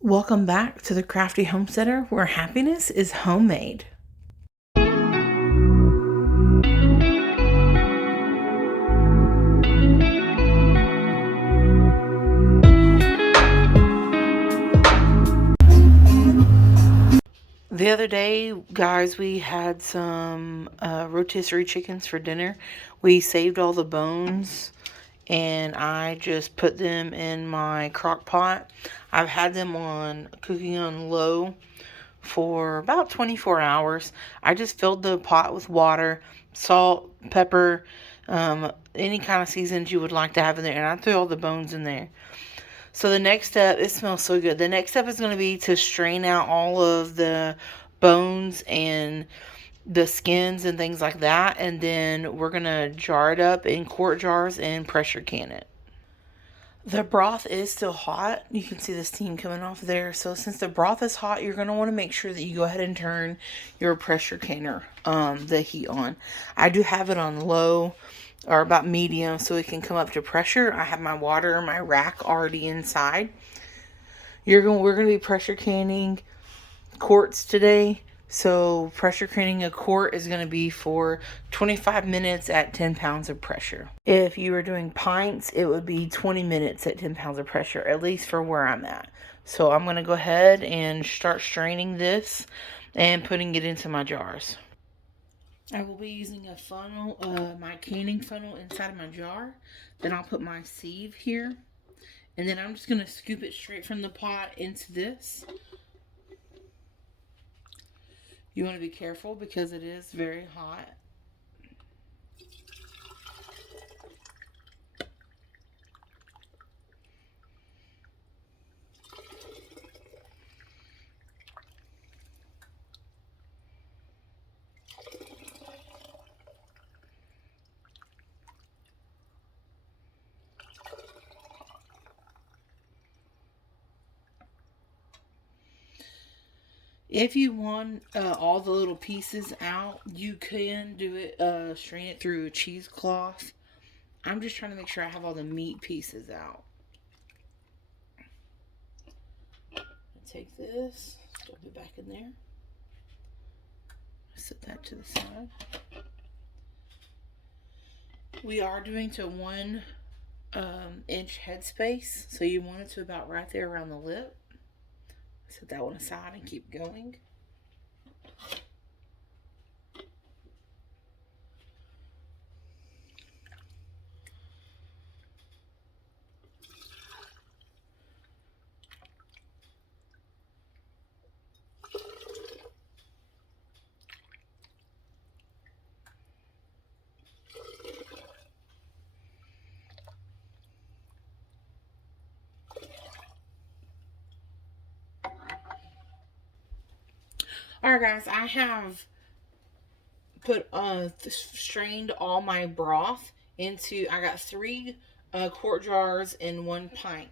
Welcome back to the Crafty Homesteader, where happiness is homemade. The other day, guys, we had some rotisserie chickens for dinner. We saved all the bones and I just put them in my crock pot. I've had them on cooking on low for about 24 hours. I just filled the pot with water, salt, pepper, any kind of seasons you would like to have in there, and I threw all the bones in there. So the next step, it smells so good. The next step is going to be to strain out all of the bones and the skins and things like that, and then we're going to jar it up in quart jars and pressure can it. The broth is still hot. You can see the steam coming off there. So since the broth is hot, you're going to want to make sure that you go ahead and turn your pressure canner, the heat on. I do have it on low or about medium so it can come up to pressure. I have my water, my rack already inside. We're going to be pressure canning quarts today. So pressure canning a quart is going to be for 25 minutes at 10 pounds of pressure. If you were doing pints, it would be 20 minutes at 10 pounds of pressure, at least for where I'm at. So I'm going to go ahead and start straining this and putting it into my jars. I will be using a funnel, my canning funnel inside of my jar. Then I'll put my sieve here. And then I'm just going to scoop it straight from the pot into this. You want to be careful because it is very hot. If you want all the little pieces out, you can do it, strain it through a cheesecloth. I'm just trying to make sure I have all the meat pieces out. Take this, dump it back in there. Set that to the side. We are doing to 1 inch headspace, so you want it to about right there around the lip. Set that one aside and keep going. Alright guys, I have strained all my broth into, I got 3 quart jars and 1 pint.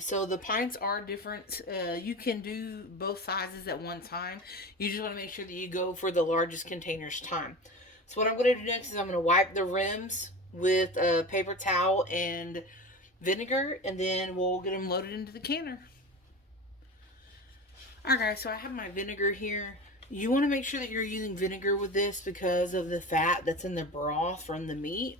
So the pints are different. You can do both sizes at one time. You just want to make sure that you go for the largest containers time. So what I'm going to do next is I'm going to wipe the rims with a paper towel and vinegar, and then we'll get them loaded into the canner. Alright guys, so I have my vinegar here. You want to make sure that you're using vinegar with this because of the fat that's in the broth from the meat.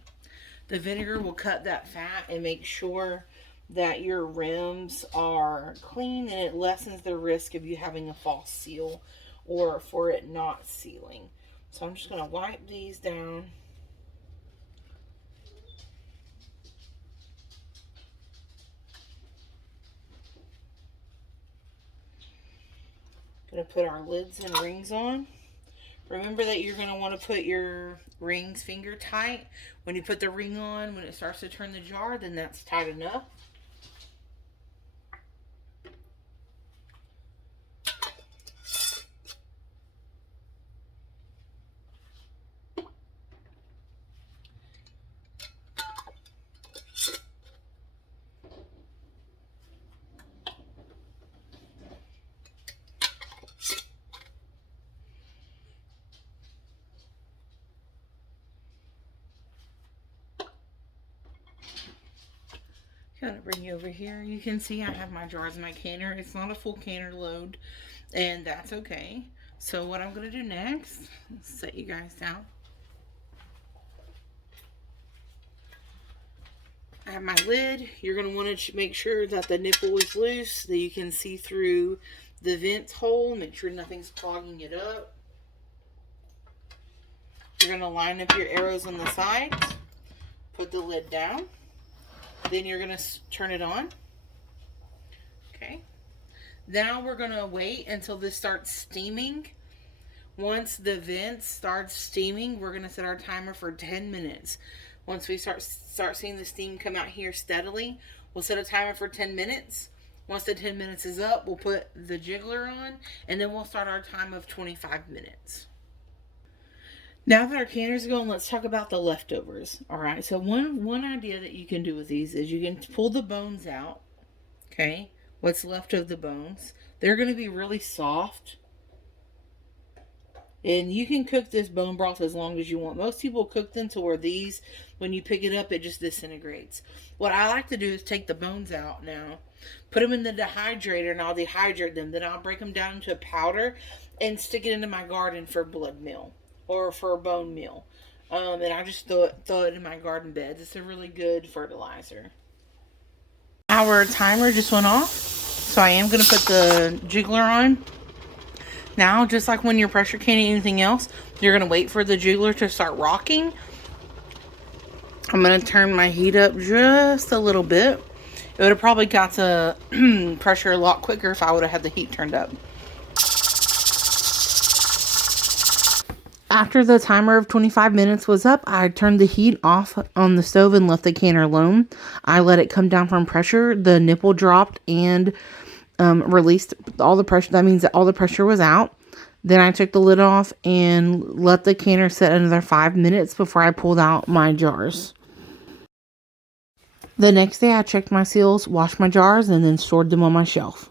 The vinegar will cut that fat and make sure that your rims are clean, and it lessens the risk of you having a false seal or for it not sealing. So I'm just going to wipe these down. Going to put our lids and rings on. Remember that you're going to want to put your rings finger tight. When you put the ring on, when it starts to turn the jar, then that's tight enough. Kind of bring you over here. You can see I have my jars in my canner. It's not a full canner load, and that's okay. So what I'm going to do next, set you guys down. I have my lid. You're going to want to make sure that the nipple is loose, that you can see through the vent hole. Make sure nothing's clogging it up. You're going to line up your arrows on the sides. Put the lid down. Then you're going to turn it on. Okay. Now we're going to wait until this starts steaming. Once the vent starts steaming, we're going to set our timer for 10 minutes. Once we start seeing the steam come out here steadily, we'll set a timer for 10 minutes. Once the 10 minutes is up, we'll put the jiggler on, and then we'll start our time of 25 minutes. Now that our canners are going, let's talk about the leftovers. All right, so one idea that you can do with these is you can pull the bones out, okay? What's left of the bones. They're going to be really soft. And you can cook this bone broth as long as you want. Most people cook them to where these, when you pick it up, it just disintegrates. What I like to do is take the bones out now, put them in the dehydrator, and I'll dehydrate them. Then I'll break them down into a powder and stick it into my garden for blood meal or for bone meal. And I just throw it in my garden beds. It's a really good fertilizer. Our timer just went off, so I am going to put the jiggler on. Now, just like when you're pressure canning anything else, you're going to wait for the jiggler to start rocking. I'm going to turn my heat up just a little bit. It would have probably got to pressure a lot quicker if I would have had the heat turned up. After the timer of 25 minutes was up, I turned the heat off on the stove and left the canner alone. I let it come down from pressure. The nipple dropped and released all the pressure. That means that all the pressure was out. Then I took the lid off and let the canner set another 5 minutes before I pulled out my jars. The next day I checked my seals, washed my jars, and then stored them on my shelf.